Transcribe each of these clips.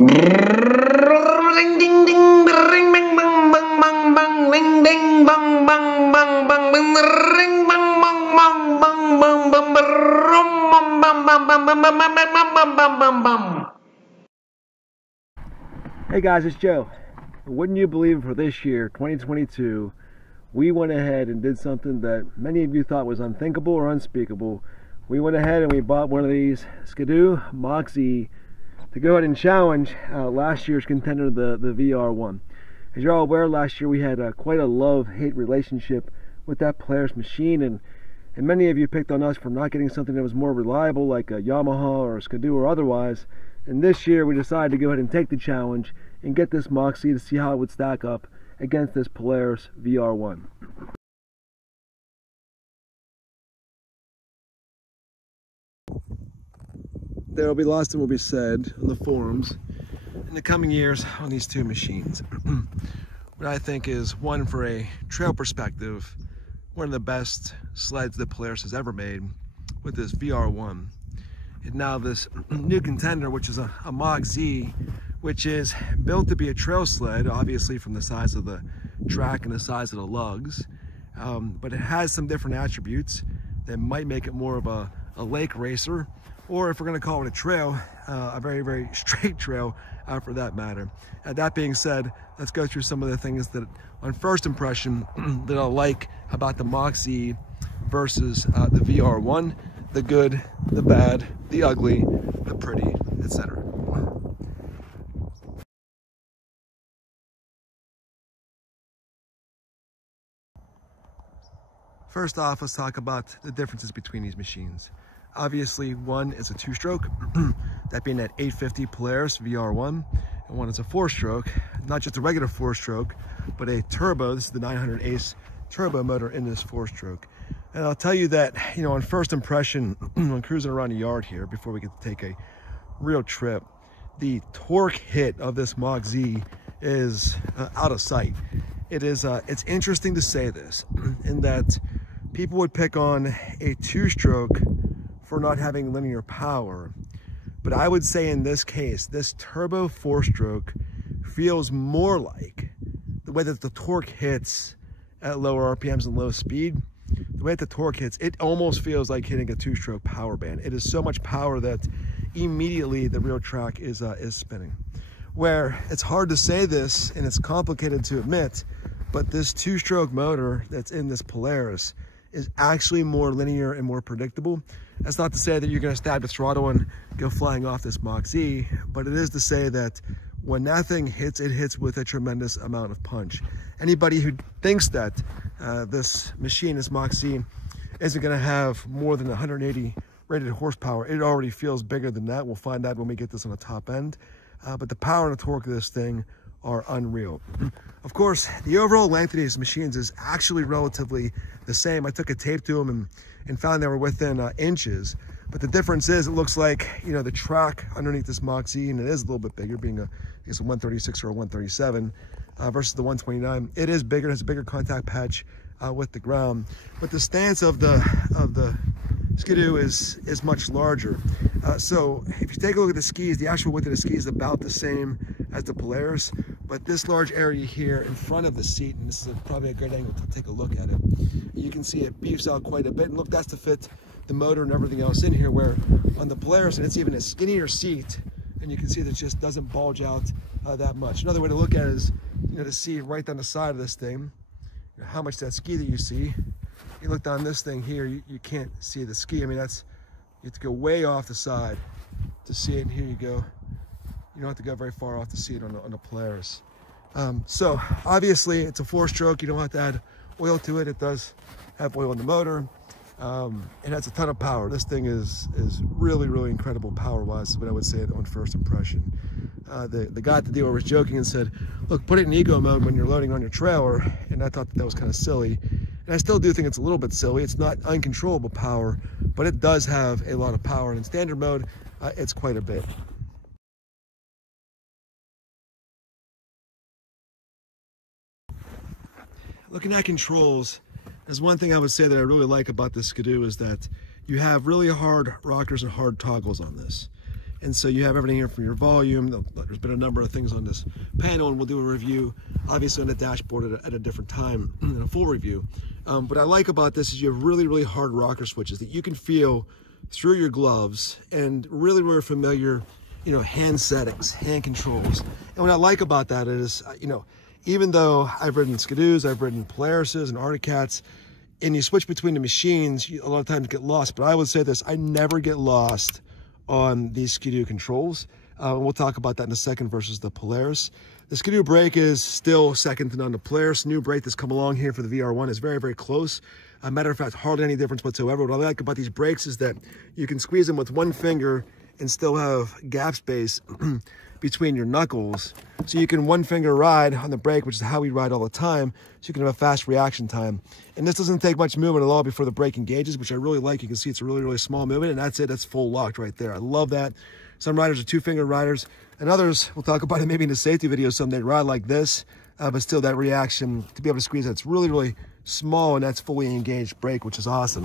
Ring ding ding, ring bang bang bang bang bang, ring ding bang bang bang bang, ring bang bang bang bang bang bang, rum bam bam bam bam bam bam bam bam bam bam. Hey guys, it's Joe. Wouldn't you believe, for this year, 2022, we went ahead and did something that many of you thought was unthinkable or unspeakable. We went ahead and we bought one of these Skidoo Mach to go ahead and challenge last year's contender, the VR1. As you're all aware, last year we had quite a love-hate relationship with that Polaris machine, and many of you picked on us for not getting something that was more reliable, like a Yamaha or a Skidoo or otherwise. And this year we decided to go ahead and take the challenge and get this Mach to see how it would stack up against this Polaris VR1. There will be lots that will be said on the forums in the coming years on these two machines. What I think is, one, for a trail perspective, one of the best sleds that Polaris has ever made with this VR1. And now this new contender, which is a Mach Z, which is built to be a trail sled, obviously from the size of the track and the size of the lugs, but it has some different attributes that might make it more of a lake racer, or if we're going to call it a trail, a very, very straight trail for that matter. That being said, let's go through some of the things that, on first impression, that I like about the Mach Z versus the VR1, the good, the bad, the ugly, the pretty, etc. First off, let's talk about the differences between these machines. Obviously, one is a two-stroke, that being that 850 Polaris VR1, and one is a four-stroke, not just a regular four-stroke, but a turbo. This is the 900 Ace turbo motor in this four-stroke. And I'll tell you that, you know, on first impression, when cruising around the yard here, before we get to take a real trip, the torque hit of this Mach Z is out of sight. It is, it's interesting to say this, in that people would pick on a two-stroke for not having linear power. But I would say in this case, this turbo four-stroke feels more like the way that the torque hits at lower RPMs and low speed. The way that the torque hits, it almost feels like hitting a two-stroke power band. It is so much power that immediately the rear track is spinning. Where it's hard to say this and it's complicated to admit, but this two-stroke motor that's in this Polaris is actually more linear and more predictable. That's not to say that you're going to stab the throttle and go flying off this Mach Z, but it is to say that when that thing hits, it hits with a tremendous amount of punch. Anybody who thinks that this machine, this Mach Z, isn't going to have more than 180 rated horsepower, it already feels bigger than that. We'll find out when we get this on the top end. But the power and the torque of this thing are unreal. Of course, the overall length of these machines is actually relatively the same. I took a tape to them and found they were within inches. But the difference is, it looks like, you know, the track underneath this Mach Z, and it is a little bit bigger, being I guess a 136 or a 137 versus the 129. It is bigger, it has a bigger contact patch with the ground. But the stance of the Skidoo is much larger. So if you take a look at the skis, the actual width of the ski is about the same as the Polaris, but this large area here in front of the seat, and this is probably a great angle to take a look at it, you can see it beefs out quite a bit. And look, that's to fit the motor and everything else in here, where on the Polaris, and it's even a skinnier seat, and you can see that it just doesn't bulge out that much. Another way to look at it is, you know, to see right down the side of this thing, you know, how much that ski that you see. You look down this thing here, you can't see the ski. I mean, that's, you have to go way off the side to see it, and here you go. You don't have to go very far off to see it on the Polaris. So obviously it's a four-stroke. You don't have to add oil to it. It does have oil in the motor. It has a ton of power. This thing is really, really incredible power-wise, is what I would say on first impression. The guy at the dealer was joking and said, look, put it in eco mode when you're loading on your trailer, and I thought that was kind of silly. And I still do think it's a little bit silly. It's not uncontrollable power, but it does have a lot of power. And in standard mode, it's quite a bit. Looking at controls, there's one thing I would say that I really like about this Skidoo, is that you have really hard rockers and hard toggles on this. And so you have everything here from your volume. There's been a number of things on this panel, and we'll do a review, obviously on the dashboard at a different time in a full review. What I like about this is you have really, really hard rocker switches that you can feel through your gloves, and really, really familiar, you know, hand settings, hand controls. And what I like about that is, you know, even though I've ridden Skidoos, I've ridden Polarises and Arctic Cats, and you switch between the machines, you a lot of times get lost. But I would say this, I never get lost on these Skidoo controls. We'll talk about that in a second versus the Polaris. The Skidoo brake is still second to none. The Polaris new brake that's come along here for the VR1 is very, very close. Matter of fact, hardly any difference whatsoever. What I like about these brakes is that you can squeeze them with one finger and still have gap space between your knuckles. So you can one finger ride on the brake, which is how we ride all the time, so you can have a fast reaction time. And this doesn't take much movement at all before the brake engages, which I really like. You can see it's a really, really small movement, and that's it, that's full locked right there. I love that. Some riders are two-finger riders, and others, we'll talk about it maybe in a safety video someday, ride like this, but still that reaction to be able to squeeze that's really, really small, and that's fully engaged brake, which is awesome.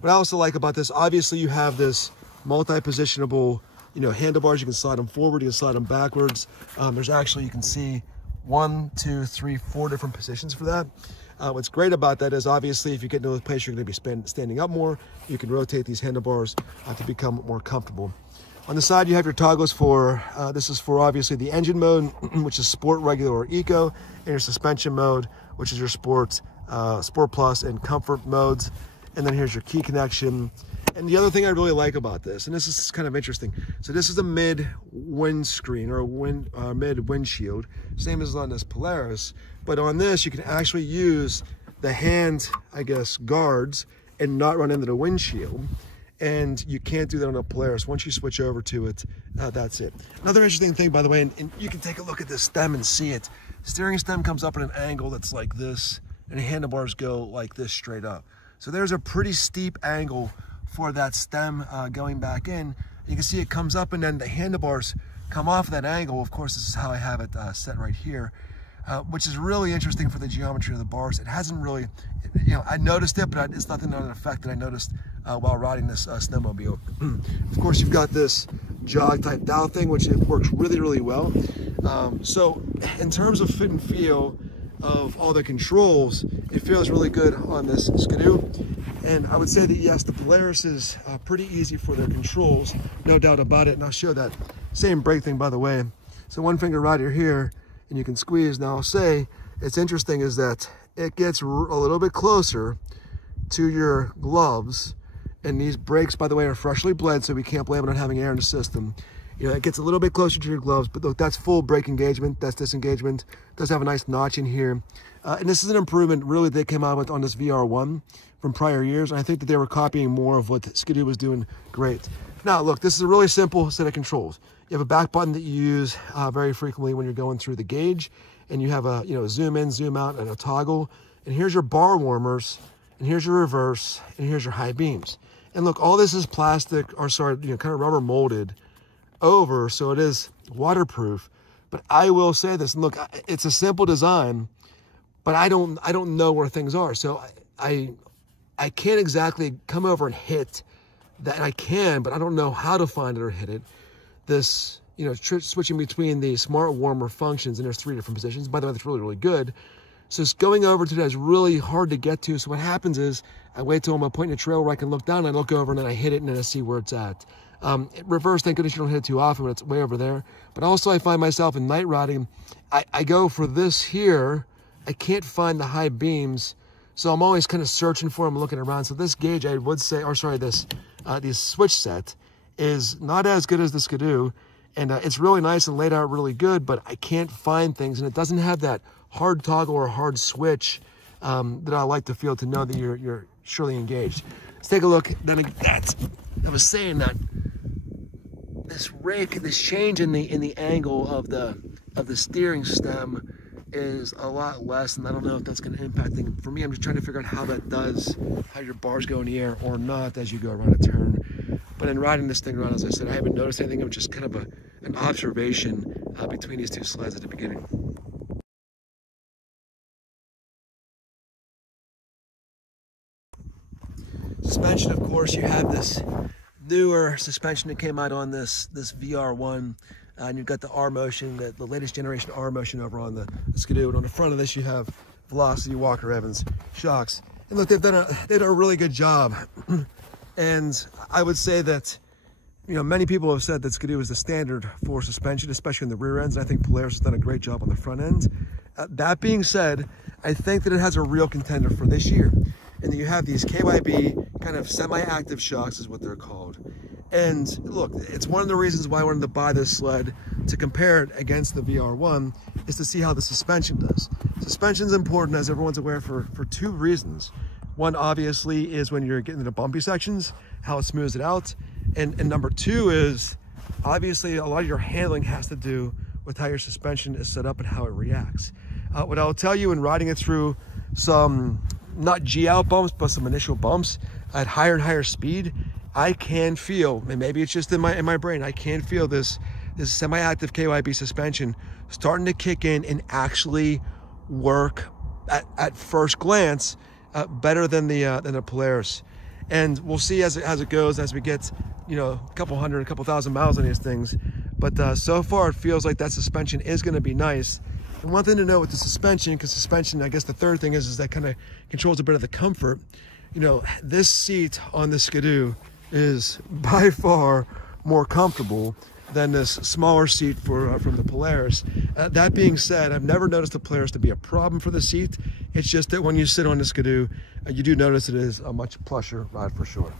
What I also like about this, obviously you have this multi-positionable, you know, handlebars. You can slide them forward, you can slide them backwards. There's actually, you can see 1, 2, 3, 4 different positions for that. What's great about that is obviously if you get into a place you're going to be standing up more, you can rotate these handlebars to become more comfortable. On the side, you have your toggles for, this is for obviously the engine mode, which is Sport, Regular, or Eco, and your suspension mode, which is your Sport, Sport Plus, and Comfort modes. And then here's your key connection. And the other thing I really like about this, and this is kind of interesting, so this is a mid windscreen or mid windshield, same as on this Polaris, but on this you can actually use the hand, I guess, guards and not run into the windshield. And you can't do that on a Polaris. Once you switch over to it, that's it. Another interesting thing, by the way, and you can take a look at this stem and see it. Steering stem comes up at an angle that's like this, and the handlebars go like this straight up. So there's a pretty steep angle for that stem going back in. You can see it comes up, and then the handlebars come off that angle. Of course, this is how I have it set right here, which is really interesting for the geometry of the bars. It hasn't really, you know, I noticed it, but it's nothing on an effect that I noticed while riding this snowmobile. Of course, you've got this jog type dial thing, which it works really, really well. So in terms of fit and feel of all the controls, it feels really good on this Skidoo. And I would say that yes, the Polaris is pretty easy for their controls, no doubt about it. And I'll show that same brake thing, by the way. So one finger rider here, and you can squeeze. Now I'll say, it's interesting is that it gets a little bit closer to your gloves. And these brakes, by the way, are freshly bled, so we can't blame it on having air in the system. You know, it gets a little bit closer to your gloves, but look, that's full brake engagement, that's disengagement. It does have a nice notch in here. And this is an improvement, really, they came out with on this VR1 from prior years. And I think that they were copying more of what Skidoo was doing great. Now, look, this is a really simple set of controls. You have a back button that you use very frequently when you're going through the gauge. And you have a, you know, zoom in, zoom out, and a toggle. And here's your bar warmers, and here's your reverse, and here's your high beams. And look, all this is plastic, or sorry, you know, kind of rubber molded over, so it is waterproof. But I will say this, and look, it's a simple design, but I don't know where things are. So I can't exactly come over and hit that. I can, but I don't know how to find it or hit it. This, you know, switching between the smart warmer functions, and there's 3 different positions. By the way, that's really, really good. So going over to that is really hard to get to. So what happens is I wait till I'm at a point in the trail where I can look down, and I look over, and then I hit it, and then I see where it's at. Reverse, thank goodness you don't hit it too often, but it's way over there. But also I find myself in night riding, I go for this here. I can't find the high beams, so I'm always kind of searching for them, looking around. So this gauge, I would say, or sorry, this switch set is not as good as the Skidoo, and it's really nice and laid out really good, but I can't find things, and it doesn't have that hard toggle or hard switch that I like to feel to know that you're surely engaged. Let's take a look. Then I was saying that this rake, this change in the angle of the steering stem is a lot less, and I don't know if that's going to impact things. For me, I'm just trying to figure out how that does, how your bars go in the air or not as you go around a turn. But in riding this thing around, as I said, I haven't noticed anything. It was just kind of an observation between these 2 slides at the beginning. Suspension, of course, you have this newer suspension that came out on this VR1. And you've got the R motion, the latest generation R motion over on the Skidoo. And on the front of this, you have Velocity, Walker Evans shocks. And look, they've done a really good job. And I would say that, you know, many people have said that Skidoo is the standard for suspension, especially in the rear ends. And I think Polaris has done a great job on the front end. That being said, I think that it has a real contender for this year. And you have these KYB kind of semi-active shocks is what they're called. And look, it's one of the reasons why I wanted to buy this sled to compare it against the VR1 is to see how the suspension does. Suspension's important, as everyone's aware, for two reasons. One, obviously, is when you're getting into bumpy sections, how it smooths it out. And number two is, obviously, a lot of your handling has to do with how your suspension is set up and how it reacts. What I'll tell you in riding it through some, not G-out bumps, but some initial bumps at higher and higher speed, I can feel, and maybe it's just in my brain, I can feel this semi-active KYB suspension starting to kick in and actually work at first glance better than the Polaris. And we'll see as it goes, as we get, you know, a couple thousand miles on these things. But so far it feels like that suspension is going to be nice. And one thing to know with the suspension, because suspension, I guess the third thing is that kind of controls a bit of the comfort. You know, this seat on the Skidoo is by far more comfortable than this smaller seat from the Polaris. That being said, I've never noticed the Polaris to be a problem for the seat. It's just that when you sit on the Skidoo, you do notice it is a much plusher ride for sure.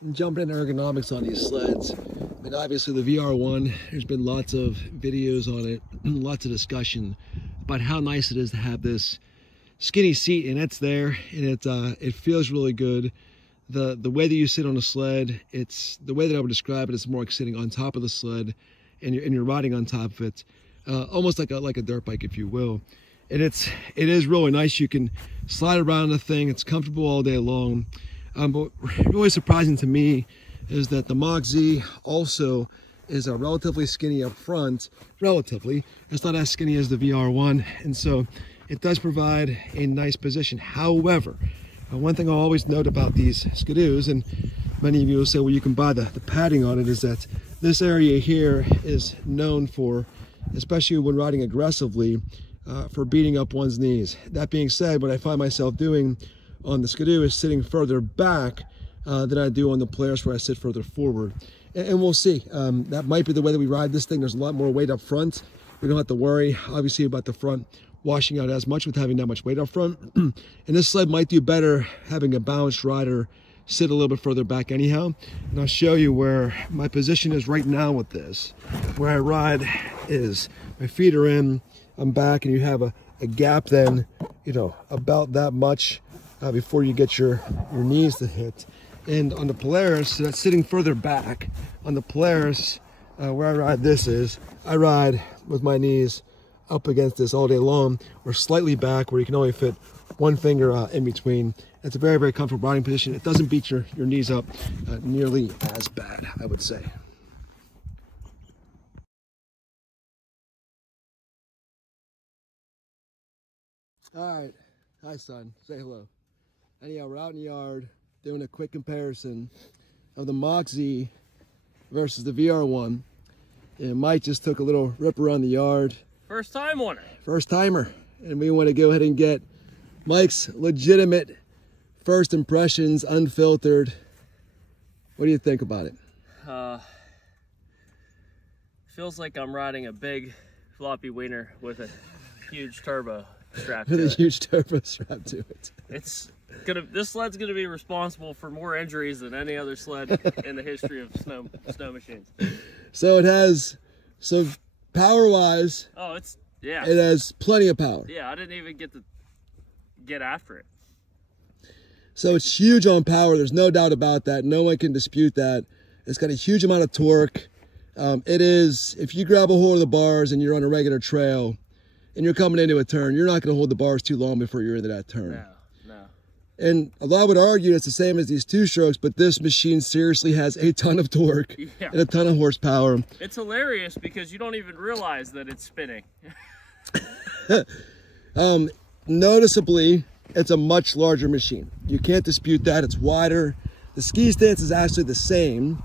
And jumping into ergonomics on these sleds, I mean, obviously the VR1, there's been lots of videos on it, lots of discussion about how nice it is to have this skinny seat, and it's there, and it feels really good. The way that you sit on a sled, it's the way that I would describe it is more like sitting on top of the sled, and you're riding on top of it, almost like a dirt bike, if you will. And it is really nice. You can slide around the thing. It's comfortable all day long. But really surprising to me is that the Mach Z also is relatively skinny up front. Relatively, it's not as skinny as the VR1, and so it does provide a nice position. However, one thing I'll always note about these Skidoos, and many of you will say, well, you can buy the padding on it, is that this area here is known for, especially when riding aggressively, for beating up one's knees. That being said, what I find myself doing on the Skidoo is sitting further back than I do on the Polaris, where I sit further forward. And we'll see. That might be the way that we ride this thing. There's a lot more weight up front. We don't have to worry, obviously, about the front washing out as much with having that much weight up front. And this sled might do better having a balanced rider sit a little bit further back anyhow. And I'll show you where my position is right now with this. Where I ride is my feet are in, I'm back, and you have a gap then, you know, about that much before you get your knees to hit. And on the Polaris, so that's sitting further back. On the Polaris, where I ride this is, I ride with my knees up against this all day long, or slightly back, where you can only fit one finger in between. It's a very, very comfortable riding position. It doesn't beat your knees up nearly as bad, I would say. All right, hi son, say hello. Anyhow, we're out in the yard doing a quick comparison of the Mach Z versus the VR1. And Mike just took a little rip around the yard. First time on it. First timer. And we want to go ahead and get Mike's legitimate first impressions, unfiltered. What do you think about it? Feels like I'm riding a big floppy wiener with a huge turbo strapped to it. With a huge turbo strapped to it. This sled's gonna be responsible for more injuries than any other sled in the history of snow machines. So it has, so power-wise, oh, yeah, it has plenty of power. Yeah, I didn't even get after it. So it's huge on power. There's no doubt about that. No one can dispute that. It's got a huge amount of torque. It is, if you grab a hold of the bars and you're on a regular trail and you're coming into a turn, you're not going to hold the bars too long before you're into that turn. No. And although I would argue it's the same as these two strokes, but this machine seriously has a ton of torque and a ton of horsepower. It's hilarious because you don't even realize that it's spinning. noticeably, it's a much larger machine. You can't dispute that. It's wider. The ski stance is actually the same,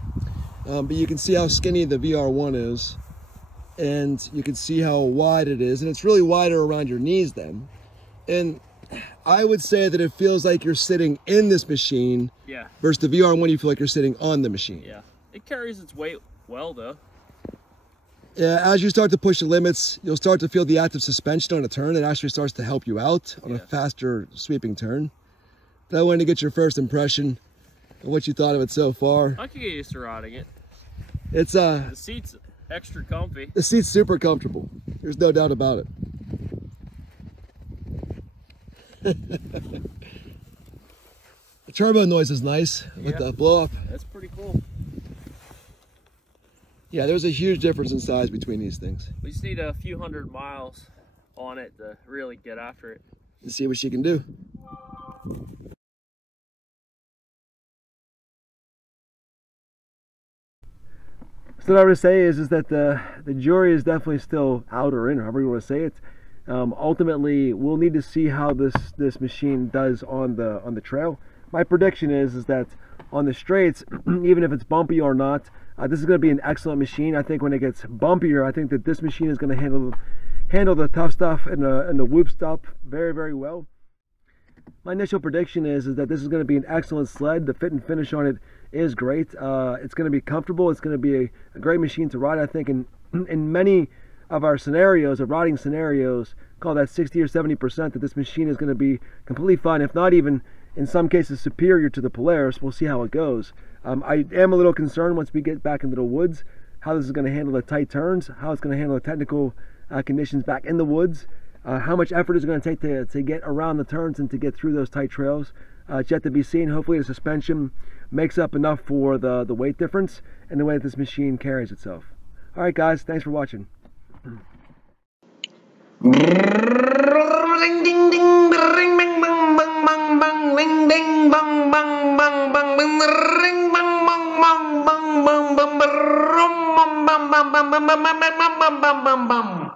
but you can see how skinny the VR1 is, and you can see how wide it is, and it's really wider around your knees then. And I would say that it feels like you're sitting in this machine, Yeah. versus the VR1, you feel like you're sitting on the machine. Yeah. It carries its weight well, though. Yeah, as you start to push the limits, you'll start to feel the active suspension on a turn. It actually starts to help you out on a faster sweeping turn. But I wanted to get your first impression of what you thought of it so far. I could get used to riding it. It's The seat's extra comfy. the seat's super comfortable. There's no doubt about it. The turbo noise is nice with the blow up. That's pretty cool. Yeah, there's a huge difference in size between these things. We just need a few hundred miles on it to really get after it. And see what she can do. So what I would say is that the jury is definitely still out or in, however you want to say it. Ultimately, we'll need to see how this machine does on the trail. My prediction is that on the straights, even if it's bumpy or not, this is going to be an excellent machine. I think when it gets bumpier, I think that this machine is going to handle the tough stuff and the whoop stuff very, very well. My initial prediction is that this is going to be an excellent sled. The fit and finish on it is great. It's going to be comfortable. It's going to be a great machine to ride. I think in many of our scenarios, of riding scenarios, call that 60 or 70%, that this machine is going to be completely fine, if not even in some cases superior to the Polaris. We'll see how it goes. I am a little concerned once we get back into the woods, how this is going to handle the tight turns, how it's going to handle the technical conditions back in the woods, how much effort it's going to take to get around the turns and to get through those tight trails. It's yet to be seen. Hopefully the suspension makes up enough for the weight difference and the way that this machine carries itself. All right, guys, thanks for watching. Ding ding ding, ring bang bang bang bang bang, ring ding bang bang bang bang, ring bang bang bang bang bang bang, rum bam bam bam bam bam bam bam bam bam bam.